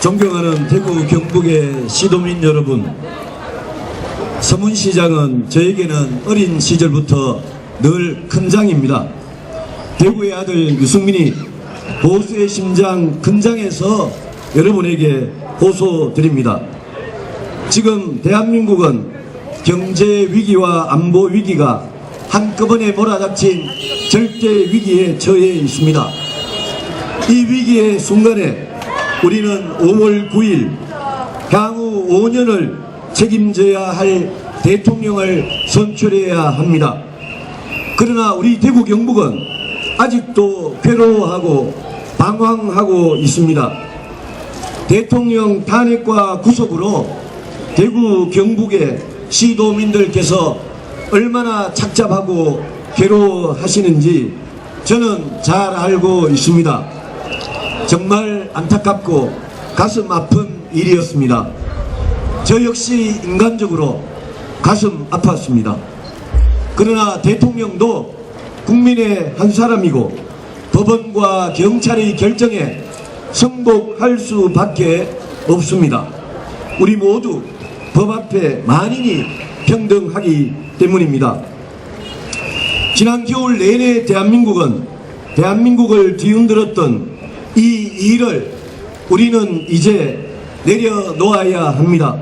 존경하는 대구 경북의 시도민 여러분, 서문시장은 저에게는 어린 시절부터 늘 큰 장입니다. 대구의 아들 유승민이 보수의 심장 근장에서 여러분에게 호소드립니다. 지금 대한민국은 경제 위기와 안보 위기가 한꺼번에 몰아닥친 절대 위기에 처해 있습니다. 이 위기의 순간에 우리는 5월 9일 향후 5년을 책임져야 할 대통령을 선출해야 합니다. 그러나 우리 대구 경북은 아직도 괴로워하고 방황하고 있습니다. 대통령 탄핵과 구속으로 대구 경북의 시도민들께서 얼마나 착잡하고 괴로워하시는지 저는 잘 알고 있습니다. 정말 안타깝고 가슴 아픈 일이었습니다. 저 역시 인간적으로 가슴 아팠습니다. 그러나 대통령도 국민의 한 사람이고 법원과 경찰의 결정에 승복할 수밖에 없습니다. 우리 모두 법 앞에 만인이 평등하기 때문입니다. 지난 겨울 내내 대한민국을 뒤흔들었던 이 일을 우리는 이제 내려놓아야 합니다.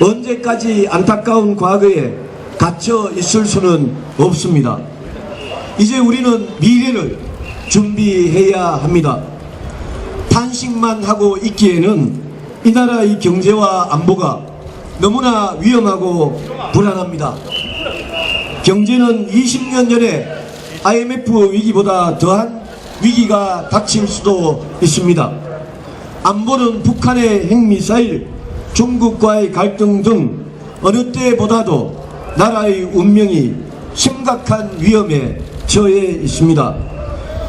언제까지 안타까운 과거에 갇혀 있을 수는 없습니다. 이제 우리는 미래를 준비해야 합니다. 탄식만 하고 있기에는 이 나라의 경제와 안보가 너무나 위험하고 불안합니다. 경제는 20년 전에 IMF 위기보다 더한 위기가 닥칠 수도 있습니다. 안보는 북한의 핵미사일, 중국과의 갈등 등 어느 때보다도 나라의 운명이 심각한 위험에 처해 있습니다.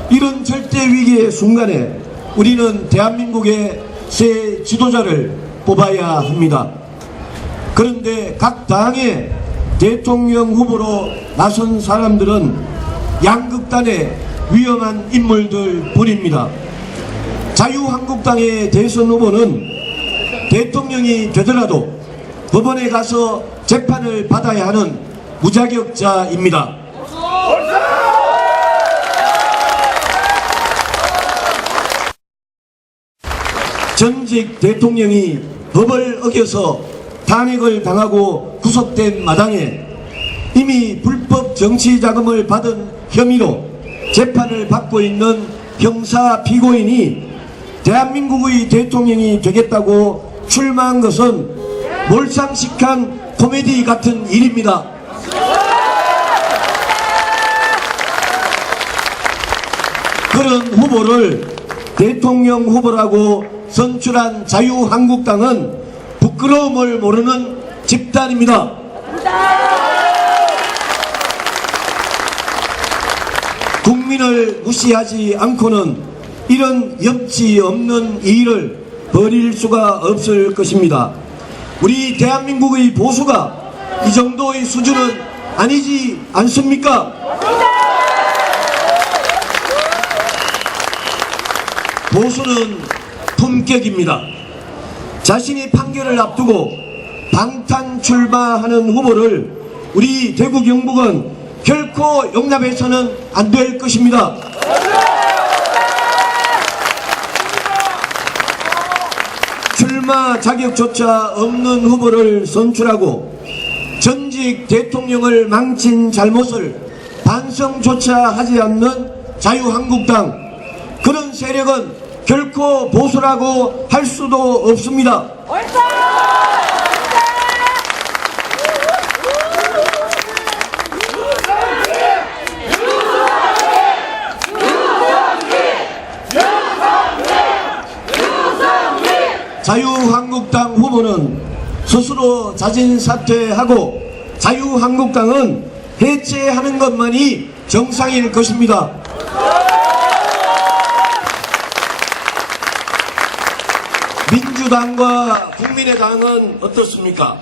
이런 절대 위기의 순간에 우리는 대한민국의 새 지도자를 뽑아야 합니다. 그런데 각 당의 대통령 후보로 나선 사람들은 양극단의 위험한 인물들 뿐입니다. 자유한국당의 대선 후보는 대통령이 되더라도 법원에 가서 재판을 받아야 하는 무자격자입니다. 전직 대통령이 법을 어겨서 탄핵을 당하고 구속된 마당에 이미 불법 정치자금을 받은 혐의로 재판을 받고 있는 형사 피고인이 대한민국의 대통령이 되겠다고 출마한 것은 몰상식한 코미디 같은 일입니다. 그런 후보를 대통령 후보라고 선출한 자유한국당은 부끄러움을 모르는 집단입니다. 국민을 무시하지 않고는 이런 염치 없는 일을 벌일 수가 없을 것입니다. 우리 대한민국의 보수가 이 정도의 수준은 아니지 않습니까? 보수는 품격입니다. 자신이 판결을 앞두고 방탄 출마하는 후보를 우리 대구 경북은 결코 용납해서는 안 될 것입니다. 출마 자격조차 없는 후보를 선출하고 전직 대통령을 망친 잘못을 반성조차 하지 않는 자유한국당, 그런 세력은 결코 보수라고 할 수도 없습니다. 자유한국당 후보는 스스로 자진 사퇴하고 자유한국당은 해체하는 것만이 정상일 것입니다. 민주당과 국민의당은 어떻습니까?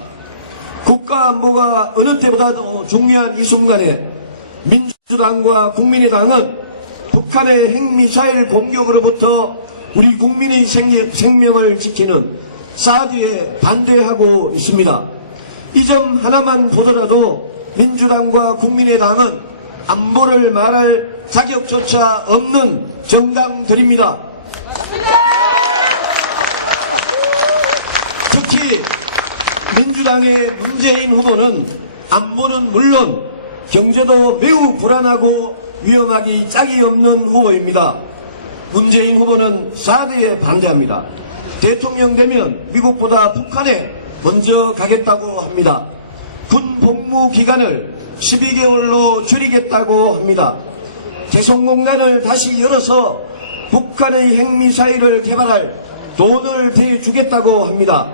국가 안보가 어느 때보다도 중요한 이 순간에 민주당과 국민의당은 북한의 핵미사일 공격으로부터 우리 국민의 생명을 지키는 사드에 반대하고 있습니다. 이 점 하나만 보더라도 민주당과 국민의당은 안보를 말할 자격조차 없는 정당들입니다. 특히 민주당의 문재인 후보는 안보는 물론 경제도 매우 불안하고 위험하기 짝이 없는 후보입니다. 문재인 후보는 사드에 반대합니다. 대통령 되면 미국보다 북한에 먼저 가겠다고 합니다. 군 복무 기간을 12개월로 줄이겠다고 합니다. 개성공단을 다시 열어서 북한의 핵미사일을 개발할 돈을 대주겠다고 합니다.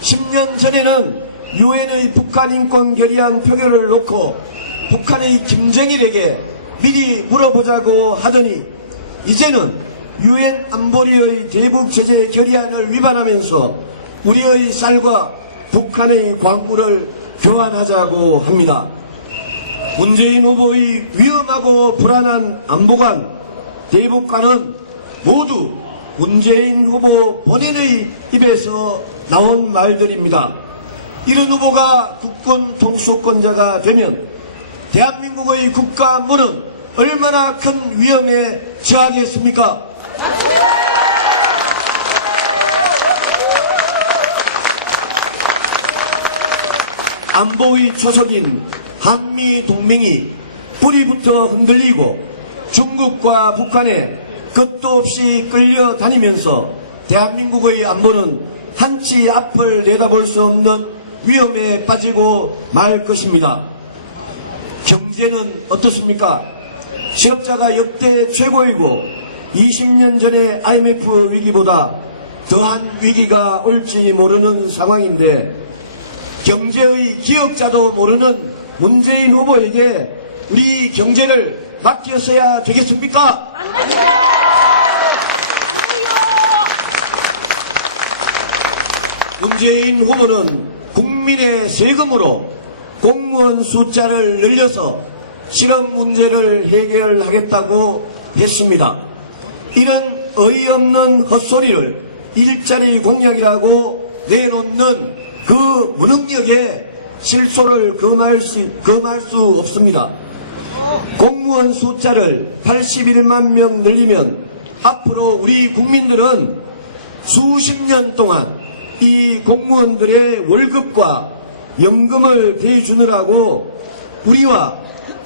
10년 전에는 유엔의 북한 인권 결의안 표결을 놓고 북한의 김정일에게 미리 물어보자고 하더니 이제는 유엔 안보리의 대북 제재 결의안을 위반하면서 우리의 쌀과 북한의 광물을 교환하자고 합니다. 문재인 후보의 위험하고 불안한 안보관, 대북관은 모두 문재인 후보 본인의 입에서 나온 말들입니다. 이런 후보가 국군 통수권자가 되면 대한민국의 국가 안보는 얼마나 큰 위험에 처하겠습니까? 안보의 초석인 한미 동맹이 뿌리부터 흔들리고 중국과 북한에 끝도 없이 끌려다니면서 대한민국의 안보는 한치 앞을 내다볼 수 없는 위험에 빠지고 말 것입니다. 경제는 어떻습니까? 실업자가 역대 최고이고 20년 전의 IMF 위기보다 더한 위기가 올지 모르는 상황인데 경제의 기억자도 모르는 문재인 후보에게 우리 경제를 맡겼어야 되겠습니까? 문재인 후보는 국민의 세금으로 공무원 숫자를 늘려서 실업 문제를 해결하겠다고 했습니다. 이런 어이없는 헛소리를 일자리 공약이라고 내놓는 그 무능력에 실소를 금할 수 없습니다. 공무원 숫자를 81만 명 늘리면 앞으로 우리 국민들은 수십 년 동안 이 공무원들의 월급과 연금을 대주느라고 우리와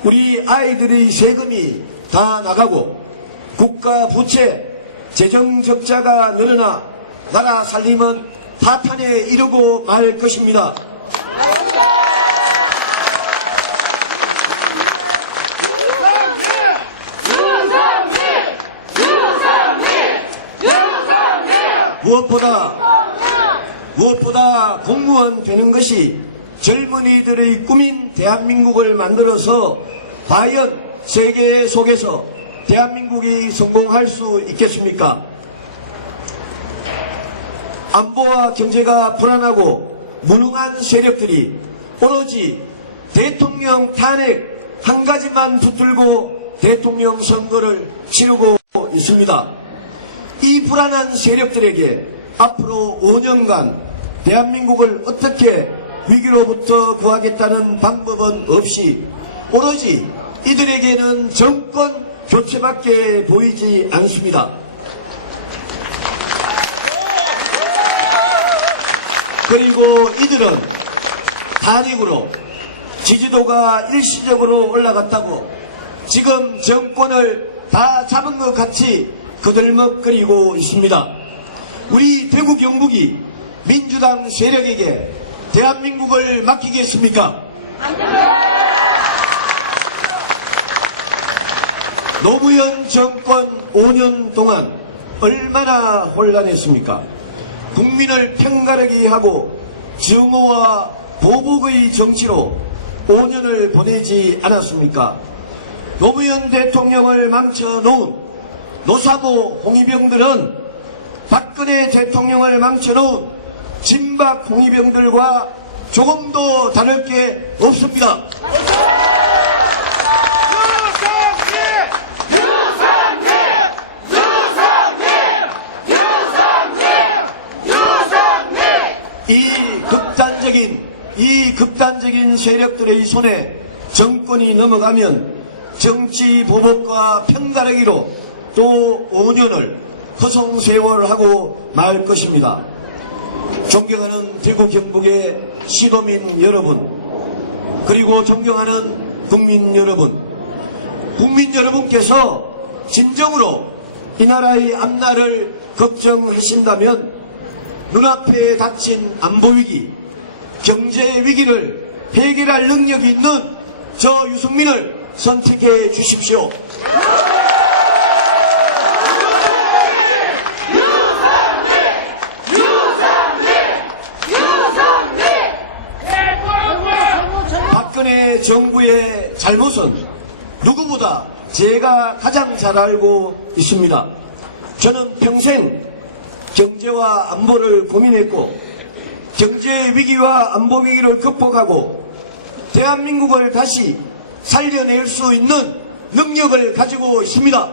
우리 아이들의 세금이 다 나가고 국가 부채, 재정 적자가 늘어나 나라 살림은 파탄에 이르고 말 것입니다. 무엇보다 공무원 되는 것이 젊은이들의 꿈인 대한민국을 만들어서 과연 세계 속에서 대한민국이 성공할 수 있겠습니까? 안보와 경제가 불안하고 무능한 세력들이 오로지 대통령 탄핵 한 가지만 붙들고 대통령 선거를 치르고 있습니다. 이 불안한 세력들에게 앞으로 5년간 대한민국을 어떻게 위기로부터 구하겠다는 방법은 없이 오로지 이들에게는 정권 교체밖에 보이지 않습니다. 그리고 이들은 탄핵으로 지지도가 일시적으로 올라갔다고 지금 정권을 다 잡은 것 같이 거들먹거리고 있습니다. 우리 대구 경북이 민주당 세력에게 대한민국을 맡기겠습니까? 노무현 정권 5년 동안 얼마나 혼란했습니까? 국민을 편가르기 하고 증오와 보복의 정치로 5년을 보내지 않았습니까? 노무현 대통령을 망쳐놓은 노사모 홍위병들은 박근혜 대통령을 망쳐놓은 진박 홍위병들과 조금도 다를 게 없습니다. 이 극단적인 세력들의 손에 정권이 넘어가면 정치 보복과 편가르기로 또 5년을 허송세월하고 말 것입니다. 존경하는 대구 경북의 시도민 여러분, 그리고 존경하는 국민 여러분께서 진정으로 이 나라의 앞날을 걱정하신다면 눈앞에 닥친 안보위기, 경제위기를 해결할 능력이 있는 저 유승민을 선택해 주십시오. 박근혜 정부의 잘못은 누구보다 제가 가장 잘 알고 있습니다. 저는 평생 경제와 안보를 고민했고 경제 위기와 안보 위기를 극복하고 대한민국을 다시 살려낼 수 있는 능력을 가지고 있습니다.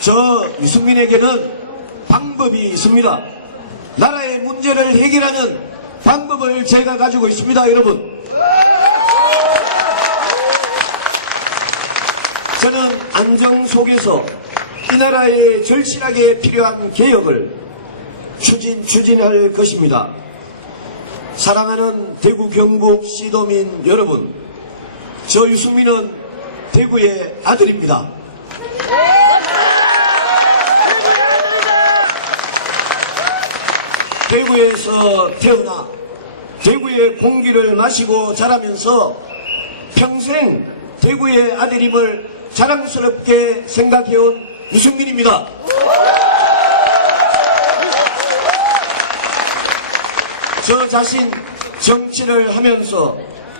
저 유승민에게는 방법이 있습니다. 나라의 문제를 해결하는 방법을 제가 가지고 있습니다, 여러분. 저는 안정 속에서 이 나라에 절실하게 필요한 개혁을 추진할 것입니다. 사랑하는 대구 경북 시도민 여러분, 저 유승민은 대구의 아들입니다. 대구에서 태어나 대구의 공기를 마시고 자라면서 평생 대구의 아들임을 자랑스럽게 생각해온 유승민입니다. 저 자신 정치를 하면서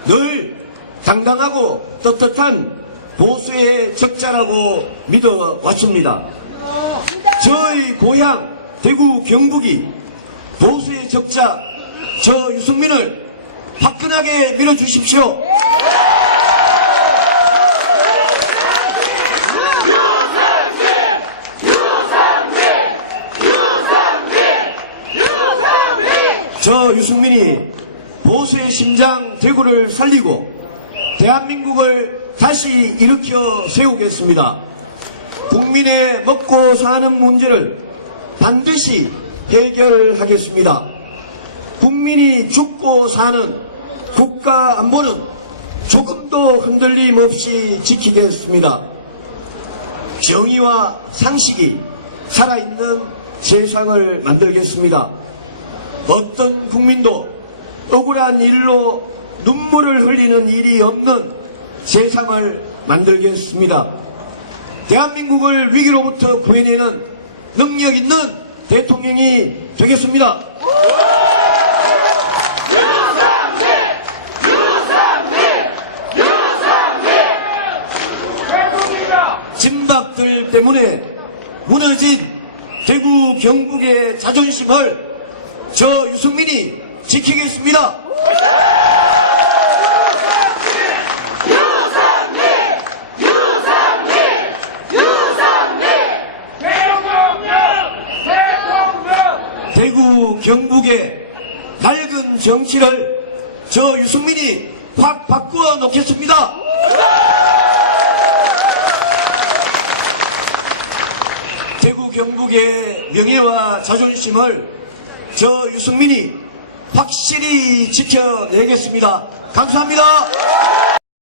늘 당당하고 떳떳한 보수의 적자라고 믿어왔습니다. 저희 고향 대구 경북이 보수의 적자 저 유승민을 화끈하게 밀어주십시오. 저 유승민이 보수의 심장 대구를 살리고 대한민국을 다시 일으켜 세우겠습니다. 국민의 먹고 사는 문제를 반드시 해결하겠습니다. 국민이 죽고 사는 국가 안보는 조금도 흔들림 없이 지키겠습니다. 정의와 상식이 살아있는 세상을 만들겠습니다. 어떤 국민도 억울한 일로 눈물을 흘리는 일이 없는 세상을 만들겠습니다. 대한민국을 위기로부터 구해내는 능력 있는 대통령이 되겠습니다. 진박들 때문에 무너진 대구 경북의 자존심을 저 유승민이 지키겠습니다. 대구 경북의 낡은 정치를 저 유승민이 확 바꾸어 놓겠습니다. 대구 경북의 명예와 자존심을 저 유승민이 확실히 지켜내겠습니다. 감사합니다.